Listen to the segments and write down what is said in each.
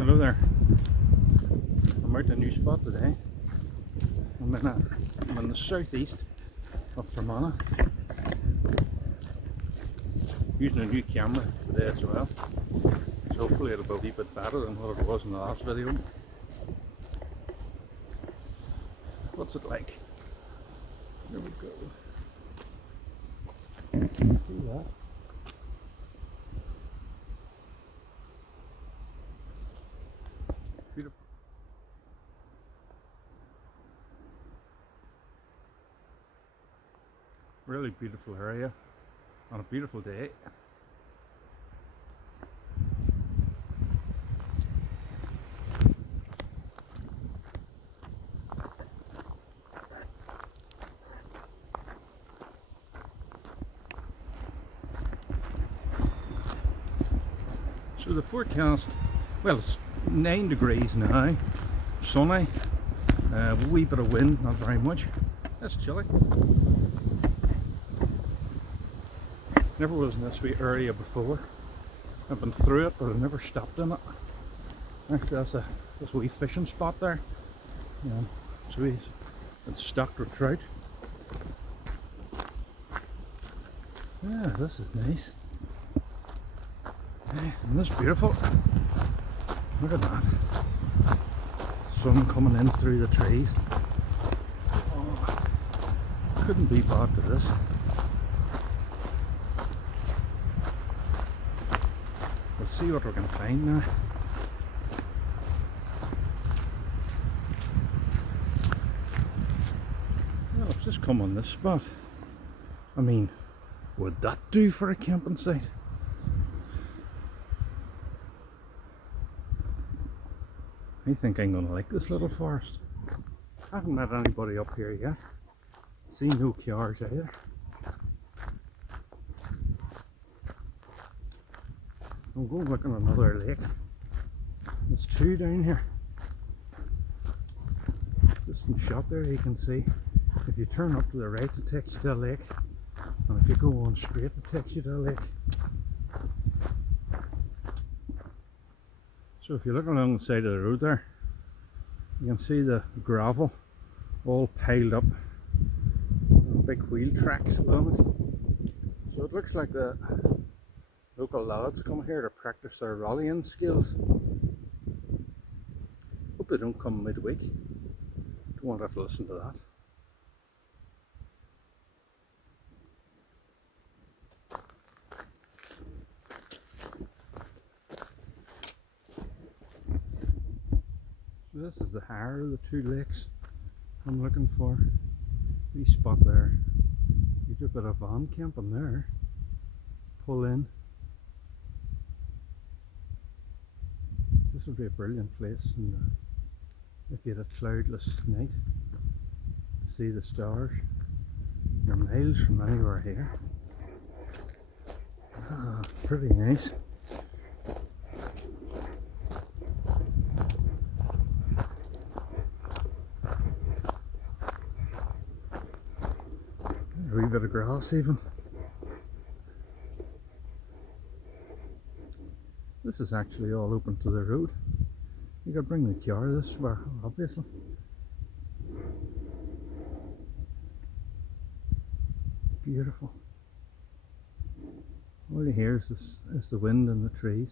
Hello there. I'm out in a new spot today. I'm in the southeast of Fermanagh. Using a new camera today as well. So hopefully it'll be a wee bit better than what it was in the last video. What's it like? There we go. See that? Beautiful. Really beautiful area on a beautiful day. So the forecast, well, it's 9 degrees now, sunny, a wee bit of wind, not very much. That's chilly. Never was in this wee area before. I've been through it, but I've never stopped in it. Actually, that's a wee fishing spot there. Yeah, it's stocked with trout. Yeah, this is nice. Yeah, isn't this beautiful? Look at that. Sun coming in through the trees. Oh, couldn't be bad to this. We'll see what we're going to find now. Well, I've just come on this spot. I mean, would that do for a camping site? I think I'm going to like this little forest. I haven't met anybody up here yet. See no cars either. I'm going looking at another lake. There's two down here. Just in the shot there you can see. If you turn up to the right it takes you to a lake. And if you go on straight it takes you to a lake. So if you look along the side of the road there, you can see the gravel all piled up and big wheel tracks along it. So it looks like the local lads come here to practice their rallying skills. Hope they don't come midweek. Don't want to have to listen to that. This is the higher of the two lakes I'm looking for. Wee spot there. You do a bit of van camping there. Pull in. This would be a brilliant place if you had a cloudless night. See the stars. You're miles from anywhere here. Ah, pretty nice. A wee bit of grass even. This is actually all open to the road. You could bring the car this far, obviously. Beautiful. All you hear is the wind and the trees.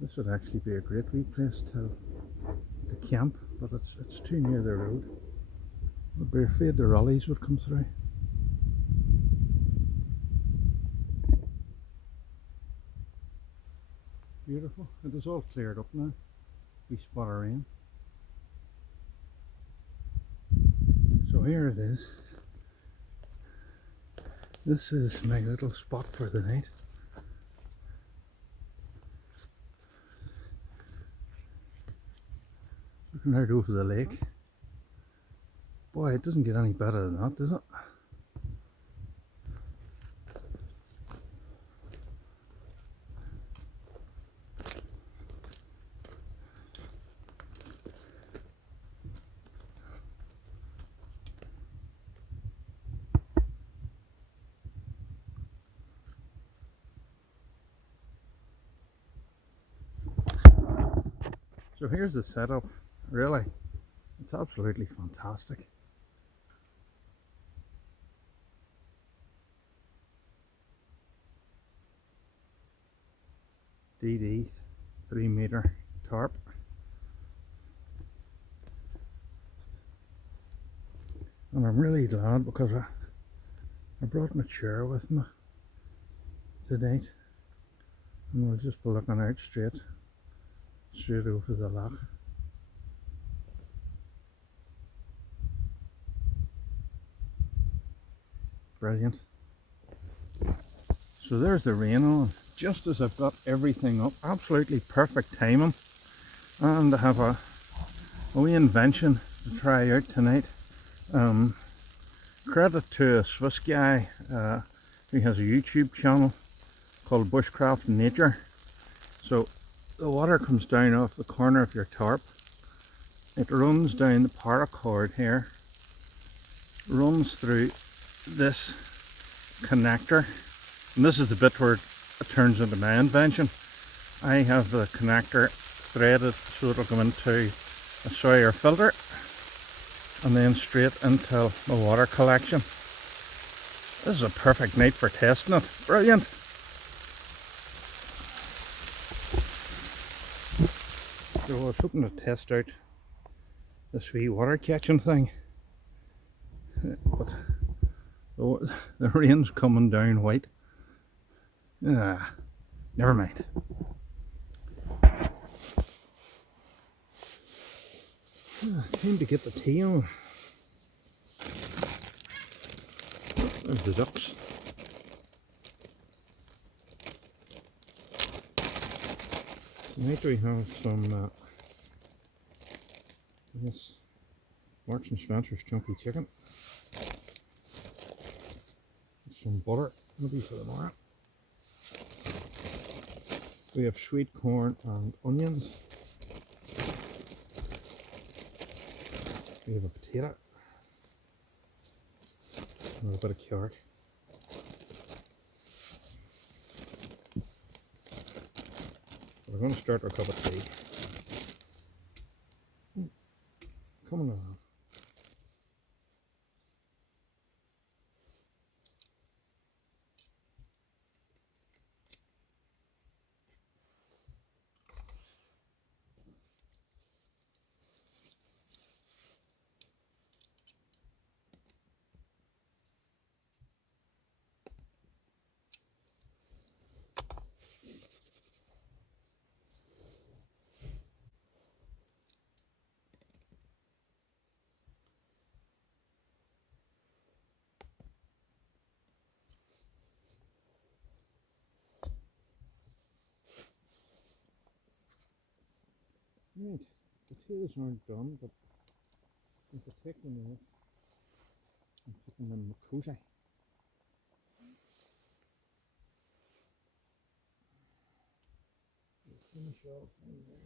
This would actually be a great wee place to camp, but it's too near the road. I'd be afraid the rallies would come through. Beautiful. It is all cleared up now. We spot of rain. So here it is. This is my little spot for the night. Looking out over the lake. Boy, it doesn't get any better than that, does it? So here's the setup. Really, it's absolutely fantastic. DD 3-meter tarp. And I'm really glad because I brought my chair with me tonight, and we'll just be looking out straight over the loch. Brilliant. So there's the rain on, just as I've got everything up. Absolutely perfect timing. And I have a wee invention to try out tonight. Credit to a Swiss guy who has a YouTube channel called Bushcraft Nature. So the water comes down off the corner of your tarp. It runs down the paracord here, runs through this connector, and this is the bit where it turns into my invention. I have the connector threaded so it'll go into a Sawyer filter and then straight into the water collection. This is a perfect night for testing it. Brilliant. So I was hoping to test out this wee water catching thing, but the rain's coming down white. Never mind. Time to get the tea on. There's the ducks. Tonight we have some yes, Marks and Spencer's chunky chicken. Some butter, maybe for tomorrow. We have sweet corn and onions. We have a potato and a bit of carrot. We're going to start our cup of tea. Coming along. Right, potatoes aren't done, but if I take them off and put them in the kosher. Finish off in there.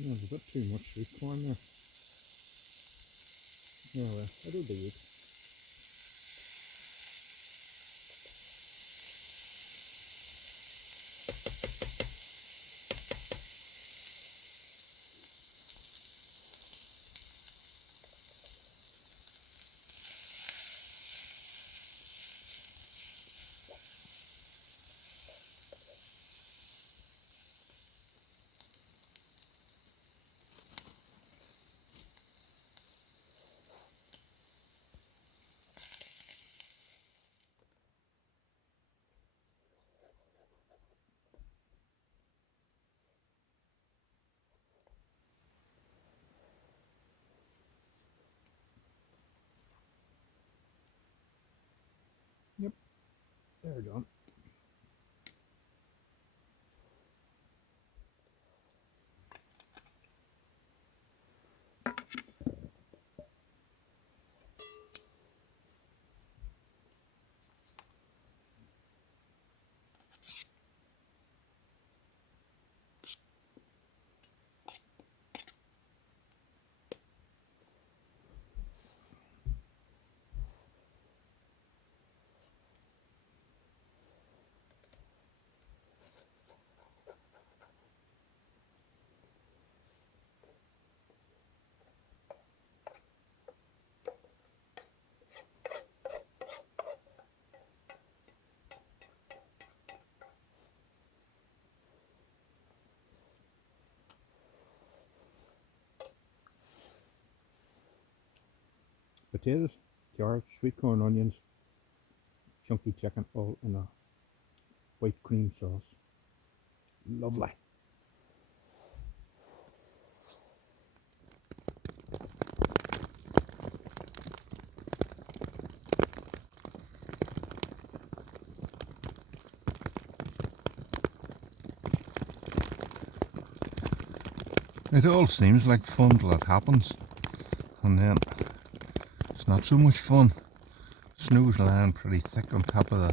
There's a bit too much sweet corn there. Oh well, it'll be good. They're done. Potatoes, carrots, sweet corn, onions, chunky chicken, all in a white cream sauce. Lovely. It all seems like fun till it happens, and then it's not so much fun. Snow's lying pretty thick on top of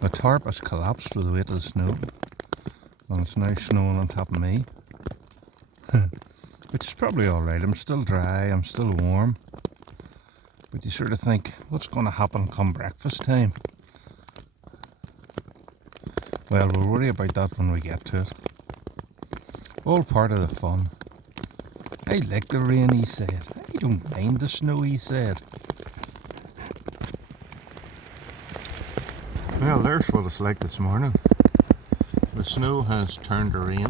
the tarp has collapsed with the weight of the snow, and it's now snowing on top of me. Which is probably alright. I'm still dry, I'm still warm, but you sort of think, what's going to happen come breakfast time? Well, we'll worry about that when we get to it. All part of the fun. I like the rain, he said. I don't mind the snow, he said. Well, there's what it's like this morning. The snow has turned to rain.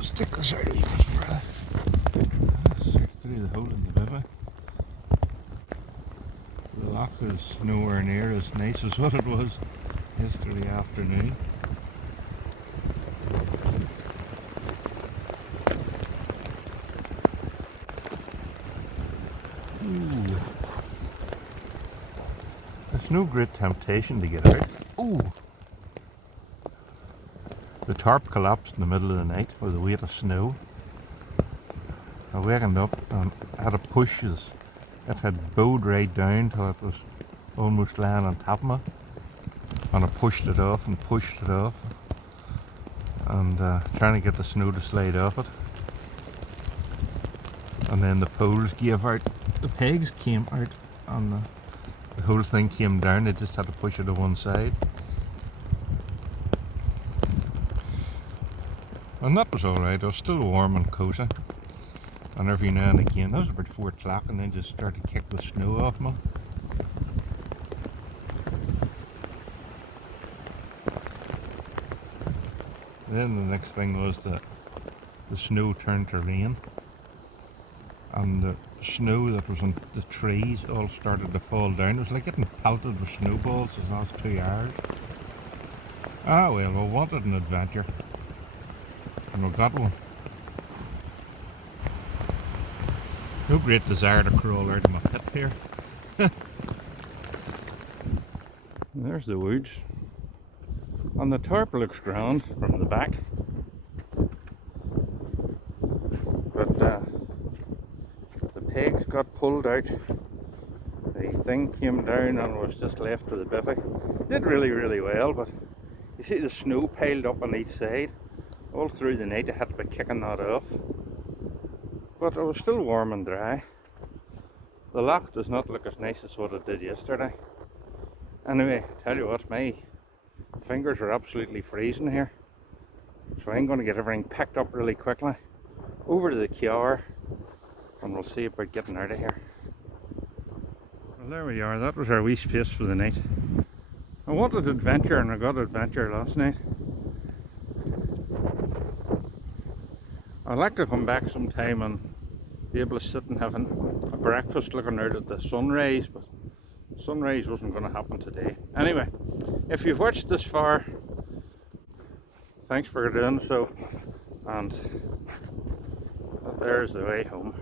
Stick this out a wee bit further. Through the hole in the bivy. The loch is nowhere near as nice as what it was yesterday afternoon. Ooh. There's no great temptation to get out. Ooh. The tarp collapsed in the middle of the night with the weight of snow. I wakened up and had to push as it had bowed right down till it was almost lying on top of me. And I pushed it off and pushed it off. And trying to get the snow to slide off it. And then the poles gave out. The pegs came out and the whole thing came down. They just had to push it to one side. And that was alright. I was still warm and cosy. And every now and again, that was about 4 o'clock, and then just started to kick the snow off me. Then the next thing was that the snow turned to rain. And the snow that was on the trees all started to fall down. It was like getting pelted with snowballs the last 2 hours. Ah well, we wanted an adventure. And we got one. No great desire to crawl out of my pit here. There's the woods. And the tarp looks grand from the back. But the pegs got pulled out. The thing came down and was just left with the bivy. Did really well, but you see the snow piled up on each side. All through the night I had to be kicking that off. But it was still warm and dry. The loch does not look as nice as what it did yesterday. Anyway, tell you what, my fingers are absolutely freezing here. So I'm going to get everything packed up really quickly. Over to the car and we'll see about getting out of here. Well, there we are. That was our wee space for the night. I wanted adventure and I got adventure last night. I'd like to come back sometime and be able to sit and have a breakfast looking out at the sunrise, but sunrise wasn't going to happen today. Anyway, if you've watched this far, thanks for doing so, and there's the way home.